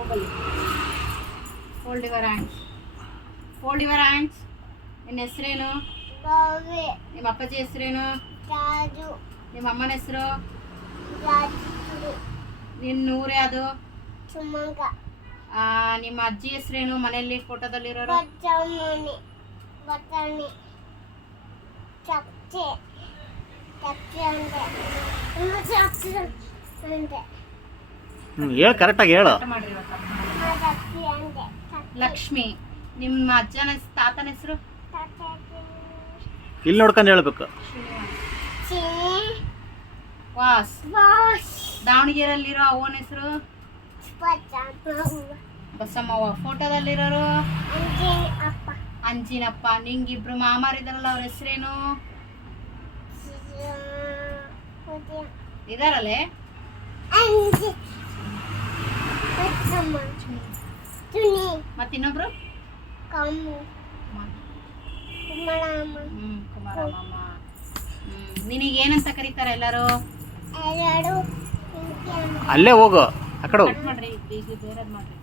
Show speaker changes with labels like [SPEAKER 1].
[SPEAKER 1] Fold your hands. Fold your hands. ನಿನ್ನ ಹೆಸರೇನು? ನಿಮ್ಮ ಅಪ್ಪಾಜಿ ಹೆಸರೇನು? ನಿಮ್ಮ ಅಮ್ಮನ ಹೆಸರು? ನಿನ್ನ ಊರು ಯಾವುದು? ನಿಮ್ಮ ಅಜ್ಜಿ ಹೆಸರೇನು ಮನೆಯಲ್ಲಿ ಫೋಟೋದಲ್ಲಿರೋರು?
[SPEAKER 2] ಹೇಳು ಕರೆಕ್ಟಾಗಿ ಹೇಳು.
[SPEAKER 1] ಲಕ್ಷ್ಮಿ. ನಿಮ್ಮ ಅಜ್ಜನ ತಾತನ ಹೆಸರು?
[SPEAKER 2] ಇಲ್ಲಿ ನೋಡ್ಕೊಂಡು ಹೇಳ್ಬೇಕು.
[SPEAKER 1] ವಾಸ್. ದಾವಣಗೆರೆಯಲ್ಲಿರೋ ಅವನ ಹೆಸರು? ಬಸಮ್ಮವ್ವ. ಫೋಟೋದಲ್ಲಿರೋರು? ಅಂಜಿನಪ್ಪ. ನಿಂಗಿಬ್ರು ಮಾಮಾರಿದಾರಲ್ಲ ಅವ್ರ ಹೆಸರೇನು? ಇದಾರಲ್ಲೇ? ಮತ್ತಿನ್ನೊಬ್ರು? ಕುಮಾರಮ್ಮ. ನಿನಗೆ ಏನಂತ ಕರೀತಾರೆ ಎಲ್ಲರೂ?
[SPEAKER 2] ಅಲ್ಲೇ ಹೋಗು ಆ ಕಡೆ
[SPEAKER 1] ಮಾಡ್ರಿ, ಈಗ ಬೇರೆ ಮಾಡ್ರಿ.